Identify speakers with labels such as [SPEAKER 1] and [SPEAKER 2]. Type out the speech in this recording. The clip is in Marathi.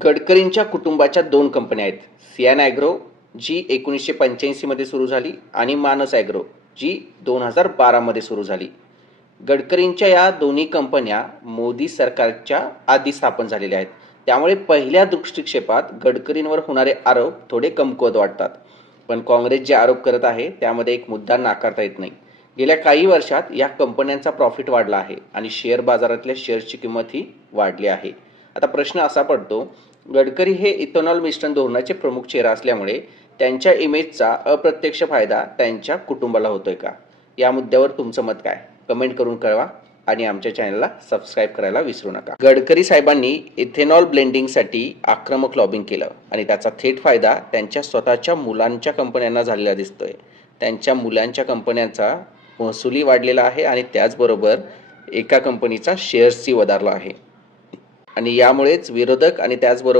[SPEAKER 1] गडकरींच्या कुटुंबाच्या दोन कंपन्या आहेत. सियान ॲग्रो जी एकोणीसशे पंच्याऐंशीमध्ये सुरू झाली आणि मानस ॲग्रो जी दोन हजार बारामध्ये सुरू झाली. गडकरींच्या या दोन्ही कंपन्या मोदी सरकारच्या आधी स्थापन झालेल्या आहेत. त्यामुळे पहिल्या दृष्टिक्षेपात गडकरींवर होणारे आरोप थोडे कमकुवत वाटतात. पण काँग्रेस जे आरोप करत आहे त्यामध्ये एक मुद्दा नाकारता येत नाही. गेल्या काही वर्षात या कंपन्यांचा प्रॉफिट वाढला आहे आणि शेअर बाजारातल्या शेअर्सची किंमतही वाढली आहे. आता प्रश्न असा पडतो गडकरी हे इथेनॉल मिश्रण धोरणाचे प्रमुख चेहरा असल्यामुळे त्यांच्या इमेजचा अप्रत्यक्ष फायदा त्यांच्या कुटुंबाला होतोय का? या मुद्द्यावर तुमचं मत काय? कमेंट करून कळवा आणि आमच्या चॅनलला सबस्क्राईब करायला विसरू नका. गडकरी साहेबांनी इथेनॉल ब्लेंडिंगसाठी आक्रमक लॉबिंग केलं आणि त्याचा थेट फायदा त्यांच्या स्वतःच्या मुलांच्या कंपन्यांना झालेला दिसतोय. त्यांच्या मुलांच्या कंपन्यांचा महसुली वाढलेला आहे आणि त्याचबरोबर एका कंपनीचा शेअर्सही वधारला आहे. आणि यामुळेच विरोधक आणि त्याचबरोबर